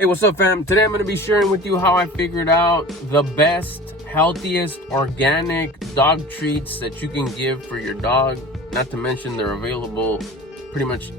Hey, what's up, fam? Today I'm going to be sharing with you how I figured out the best, healthiest, organic dog treats that you can give for your dog. Not to mention they're available pretty much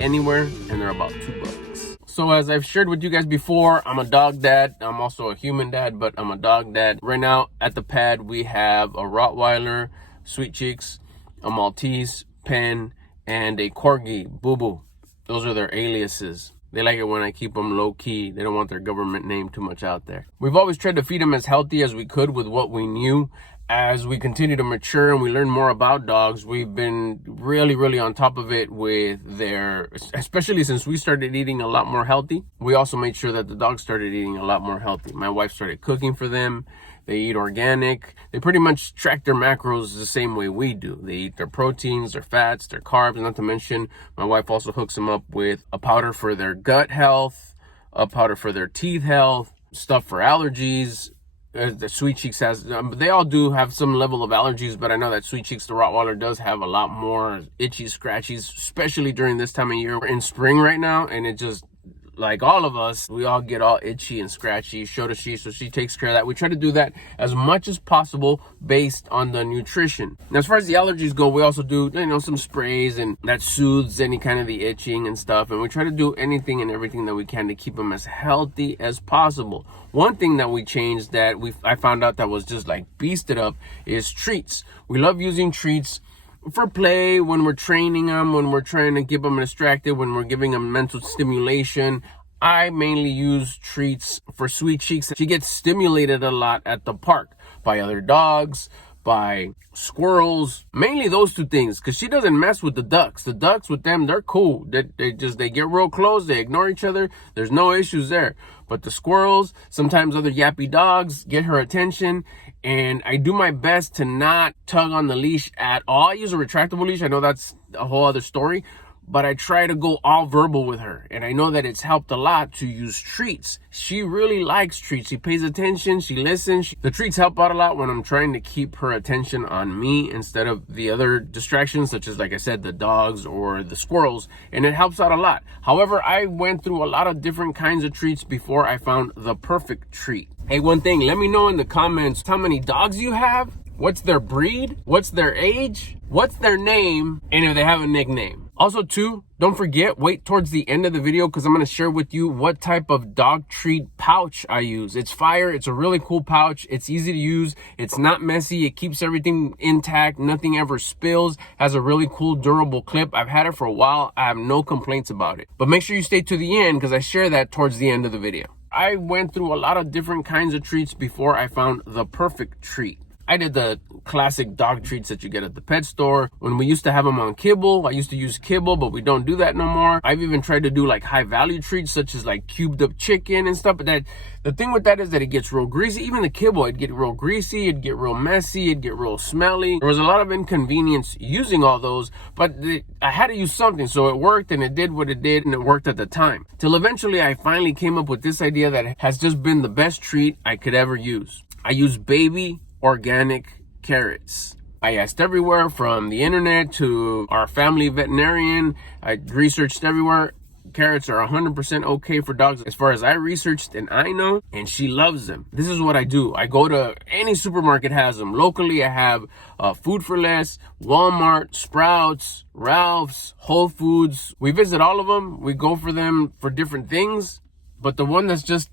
anywhere, and they're about $2. So as I've shared with you guys before, I'm a dog dad. I'm also a human dad, but I'm a dog dad. Right now at the pad, we have a Rottweiler, Sweet Cheeks, a Maltese, Pen, and a Corgi, Boo Boo. Those are their aliases. They like it when I keep them low-key. They don't want their government name too much out there. We've always tried to feed them as healthy as we could with what we knew. As we continue to mature and we learn more about dogs, we've been really on top of it with their, especially since we started eating a lot more healthy. We also made sure that the dogs started eating a lot more healthy. My wife started cooking for them. They eat organic. They pretty much track their macros the same way we do. They eat their proteins, their fats, their carbs, not to mention my wife also hooks them up with a powder for their gut health, a powder for their teeth health, stuff for allergies. The Sweet Cheeks has, they all do have some level of allergies, but I know that Sweet Cheeks, the Rottweiler, does have a lot more itchy scratchies, especially during this time of year. We're in spring right now, and it just, like all of us, we all get all itchy and scratchy, so she takes care of that. We try to do that as much as possible based on the nutrition. Now, as far as the allergies go, we also do, some sprays and that soothes any kind of the itching and stuff. And we try to do anything and everything that we can to keep them as healthy as possible. One thing that we changed that I found out that was just like beasted up is treats. We love using treats for play, when we're training them, when we're trying to give them distracted, when we're giving them mental stimulation. I mainly use treats for Sweet Cheeks. She gets stimulated a lot at the park by other dogs, by squirrels, mainly those two things, because she doesn't mess with the ducks. The ducks with them, they're cool. They get real close, they ignore each other. There's no issues there. But the squirrels, sometimes other yappy dogs, get her attention. And I do my best to not tug on the leash at all. I use a retractable leash. I know that's a whole other story, but I try to go all verbal with her. And I know that it's helped a lot to use treats. She really likes treats. She pays attention. She listens. The treats help out a lot when I'm trying to keep her attention on me instead of the other distractions, such as, like I said, the dogs or the squirrels. And it helps out a lot. However, I went through a lot of different kinds of treats before I found the perfect treat. Hey, one thing, let me know in the comments how many dogs you have, what's their breed, what's their age, what's their name, and if they have a nickname. Also, too, don't forget, wait towards the end of the video because I'm going to share with you what type of dog treat pouch I use. It's fire. It's a really cool pouch. It's easy to use. It's not messy. It keeps everything intact. Nothing ever spills. Has a really cool, durable clip. I've had it for a while. I have no complaints about it. But make sure you stay to the end because I share that towards the end of the video. I went through a lot of different kinds of treats before I found the perfect treat. I did the classic dog treats that you get at the pet store. When we used to have them on kibble, I used to use kibble, but we don't do that no more. I've even tried to do like high value treats such as like cubed up chicken and stuff. But the thing with that is that it gets real greasy. Even the kibble, it'd get real greasy, it'd get real messy, it'd get real smelly. There was a lot of inconvenience using all those, but I had to use something. So it worked and it did what it did and it worked at the time. Till eventually I finally came up with this idea that has just been the best treat I could ever use. I use baby organic carrots. I asked everywhere from the internet to our family veterinarian. I researched everywhere. Carrots are 100% okay for dogs as far as I researched and I know, and she loves them. This is what I do. I go to any supermarket has them. Locally, I have Food for Less, Walmart, Sprouts, Ralph's, Whole Foods. We visit all of them. We go for them for different things, but the one that's just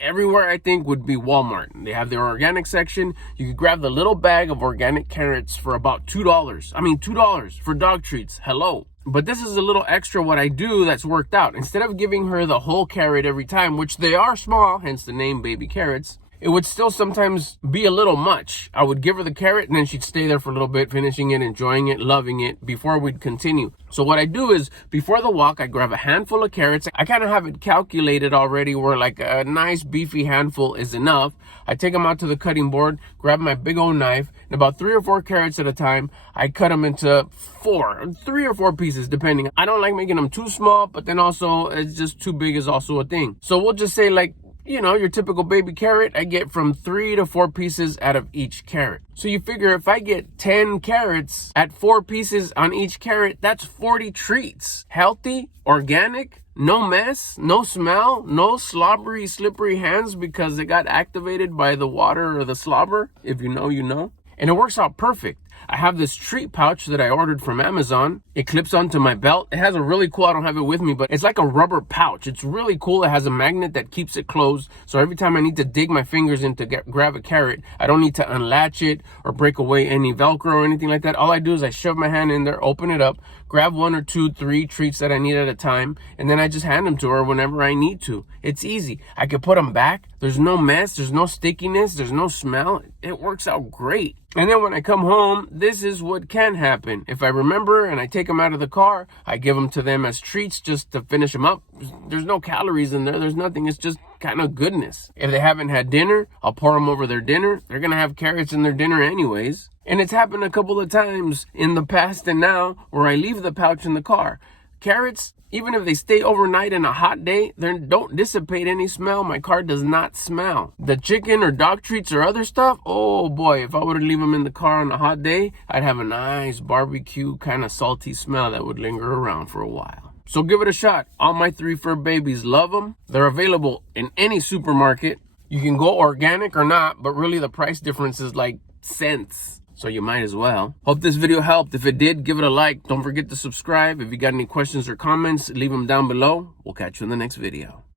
everywhere I think would be Walmart. They have their organic section. You could grab the little bag of organic carrots for about $2. I mean, $2 for dog treats. Hello. But this is a little extra what I do that's worked out. Instead of giving her the whole carrot every time, which they are small, hence the name baby carrots, it would still sometimes be a little much. I would give her the carrot and then she'd stay there for a little bit, finishing it, enjoying it, loving it before we'd continue. So what I do is before the walk, I grab a handful of carrots. I kind of have it calculated already where like a nice beefy handful is enough. I take them out to the cutting board, grab my big old knife, and about 3 or 4 carrots at a time, I cut them into 3 or 4 pieces depending. I don't like making them too small, but then also it's just too big is also a thing. So we'll just say like, your typical baby carrot, I get from 3 to 4 pieces out of each carrot. So you figure if I get 10 carrots at 4 pieces on each carrot, that's 40 treats. Healthy, organic, No mess, no smell, no slobbery, slippery hands because they got activated by the water or the slobber. If you know, you know. And it works out perfect. I have this treat pouch that I ordered from Amazon. It clips onto my belt. It has a really cool, I don't have it with me, but it's like a rubber pouch. It's really cool. It has a magnet that keeps it closed. So every time I need to dig my fingers in to grab a carrot, I don't need to unlatch it or break away any Velcro or anything like that. All I do is I shove my hand in there, open it up, grab 1 or 2, 3 treats that I need at a time, and then I just hand them to her whenever I need to. It's easy. I can put them back. There's no mess. There's no stickiness. There's no smell. It works out great. And then when I come home, this is what can happen. If I remember and I take them out of the car, I give them to them as treats just to finish them up. There's no calories in there. There's nothing. It's just kind of goodness. If they haven't had dinner, I'll pour them over their dinner. They're going to have carrots in their dinner anyways. And it's happened a couple of times in the past and now where I leave the pouch in the car. Carrots, even if they stay overnight in a hot day, they don't dissipate any smell. My car does not smell. The chicken or dog treats or other stuff, oh boy, if I were to leave them in the car on a hot day, I'd have a nice barbecue kind of salty smell that would linger around for a while. So give it a shot. All my 3 fur babies love them. They're available in any supermarket. You can go organic or not, but really the price difference is like cents. So you might as well. Hope this video helped. If it did, give it a like. Don't forget to subscribe. If you got any questions or comments, leave them down below. We'll catch you in the next video.